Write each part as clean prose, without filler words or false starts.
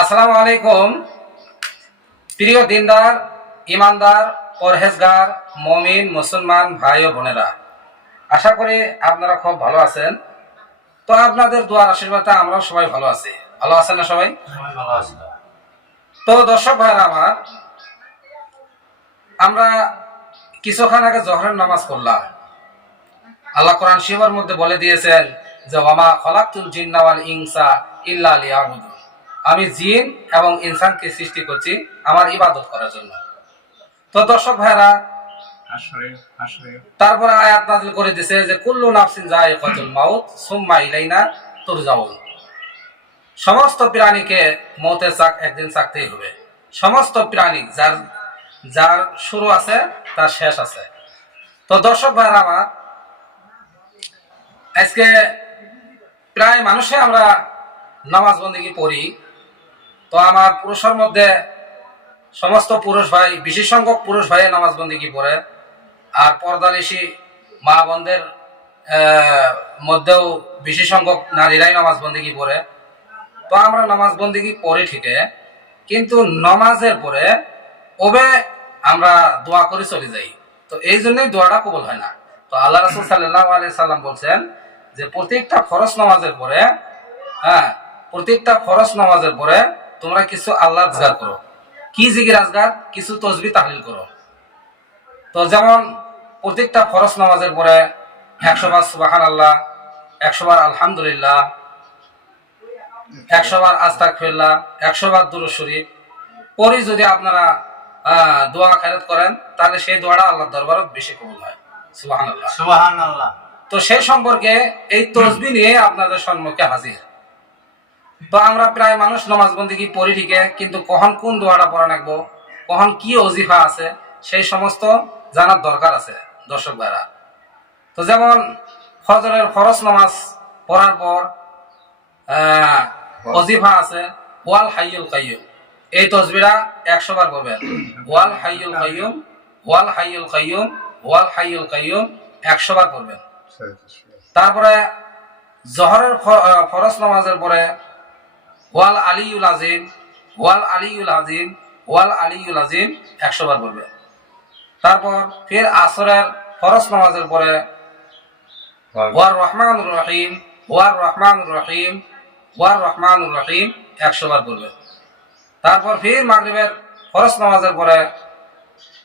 আসসালামু আলাইকুম। প্রিয় দিনদার, ইমানদার, পরহেজগার, মমিন, মুসলমান ভাই ও বোনেরা, আশা করি আপনারা খুব ভালো আছেন। তো আপনাদের দোয়ার আশীর্বাদে আমরাও সবাই ভালো আছি। ভালো আছেন না সবাই? তো দর্শক ভাইরা আমার, আমরা কিছুক্ষণ আগে জোহরের নামাজ পড়লাম। আল্লাহ কোরআন শরীফের মধ্যে বলে দিয়েছেন যে ওয়ামা খলাকতুল জিন্না ওয়াল ইনসা ইল্লা লিয়াবুদুন, আমি জিন এবং ইনসানকে সৃষ্টি করছি আমার ইবাদত করার জন্য। তো দর্শক ভাইরা, তারপরে আয়াত নাযিল করে দিয়েছে যে কুল্লু নাফসিন যায়িকাতুল মাউত সুম্মা ইলাইনা তুরজাউন, সমস্ত প্রাণীকে মৌতের চাক একদিন চাকতেই হবে। সমস্ত প্রাণী যার শুরু আছে তার শেষ আছে। তো দর্শক ভাইরা আমার, আজকে প্রায় মানুষে আমরা নামাজ বন্দেগী পড়ি। তো আমার পুরুষের মধ্যে সমস্ত পুরুষ ভাই, বিশেষ সংখ্যক পুরুষ ভাই নামাজ বন্দেগী পড়ে, আর পর্দানিশী মা বোনদের মধ্যেও বিশেষ সংখ্যক নারীরাই নামাজ বন্দেগী পড়ে। তো আমরা নামাজ বন্দেগী পড়ি ঠিকই, কিন্তু নামাজের পরে ওবে আমরা দোয়া করে চলে যাই। তো এই জন্যই দোয়াটা কবুল হয় না। তো আল্লাহ রাসূল সাল্লাল্লাহু আলাইহি সাল্লাম বলছেন যে প্রত্যেকটা ফরজ নামাজের পরে, প্রত্যেকটা ফরজ নামাজের পরে তোমরা কিছু আল্লাহর জিকির করো। কি জিকির আজগার? কিছু তাসবিহ তাহলিল করো। তো যেমন প্রত্যেকটা ফরজ নামাজের পরে 100 বার সুবহানাল্লাহ, 100 বার আলহামদুলিল্লাহ, 100 বার আস্তাগফিরুল্লাহ, 100 বার দুরূদ শরীফ পরে যদি আপনারা দোয়া খেরাত করেন, তাহলে সেই দোয়াটা আল্লাহর দরবারে বেশি কবুল হয়। সুবহানাল্লাহ, সুবহানাল্লাহ। তো সেই সম্পর্কে এই তাসবিহ নিয়ে আপনাদের সম্মুখে হাজির। তো আমরা প্রায় মানুষ নামাজ বন্দেগী পড়ি ঠিকই, কিন্তু কখন কোন দোয়াটা পড়া লাগবো, কখন কি ওজিফা আছে, সেই সমস্ত জানার দরকার আছে দর্শক ভাইরা। তো যেমন ফজরের ফরজ নামাজ পড়ার পর ওজিফা আছে ওয়াল হাইয়ুল কাইয়ুম, এই তাসবিহটা 100 বার করবেন। ওয়াল হাইয়ুল কাইয়ুম, ওয়াল হাইয়ুল কাইয়ুম, ওয়াল হাইয়ুল কাইয়ুম 100 বার করবেন। তারপরে জোহরের ফরজ নামাজের পরে ওয়াল আলিউল আজিম, ওয়াল আলিউল আজিম, ওয়াল আলিউল আজিম 100 বার করবেন। তারপর ফির আসরের ফরজ নামাজের পরে ওয়ার রহমানুর রহিম, ওয়ার রহমানুর রহিম, ওয়ার রহমানুর রহিম 100 বার করবেন। তারপর ফির মাগরিবের ফরজ নামাজের পরে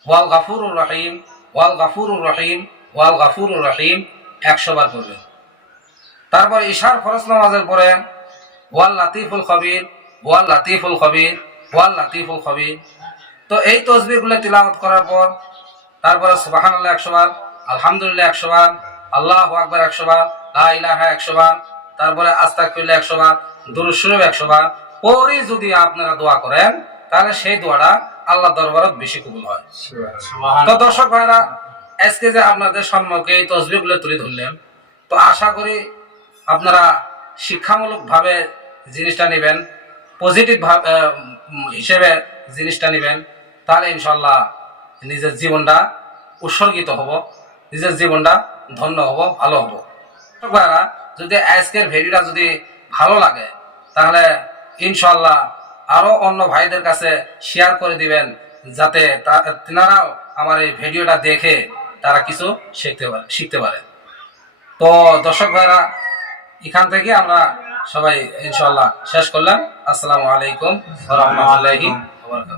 ওয়াল গাফুরুর রহিম, ওয়াল গাফুরুর রহিম, ওয়াল গাফুরুর রহিম 100 বার করবেন। তারপর ইশার ফরজ নামাজের পরে ওয়াল লাতিফুল খবির, ওয়াল লাতিফুল খবির, ওয়াল লাতিফুল খবির। তো এই তাসবিহগুলো তিলাওয়াত করার পর তারপরে সুবহানাল্লাহ 100 বার, আলহামদুলিল্লাহ 100 বার, আল্লাহু আকবার 100 বার, লা ইলাহা 100 বার, তারপরে আস্তাগফিরুল্লাহ 100 বার, দুরূদ শরীফ 100 বার পরে যদি আপনারা দোয়া করেন, তাহলে সেই দোয়াটা আল্লাহর দরবারে বেশি কবুল হয়। তো দর্শক ভাইরা, আজকে যে আপনাদের সম্মুখে এই তাসবিহগুলো তুলে ধরলাম, তো আশা করি আপনারা শিক্ষামূলক ভাবে জিনিসটা নেবেন, পজিটিভ হিসেবে জিনিসটা নেবেন, তাহলে ইনশাল্লাহ নিজের জীবনটা উৎসর্গিত হব, নিজের জীবনটা ধন্য হব, ভালো হব। যদি আজকের ভিডিওটা যদি ভালো লাগে, তাহলে ইনশাল্লাহ আরো অন্য ভাইদের কাছে শেয়ার করে দিবেন, যাতে তেনারাও আমার এই ভিডিওটা দেখে তারা কিছু শিখতে পারে। তো দর্শক ভাইরা, এখান থেকে আমরা সবাই ইনশাল্লাহ শেষ করলাম। আসসালামু আলাইকুম ওয়া রাহমাতুল্লাহি ওয়া বারাকাতুহু।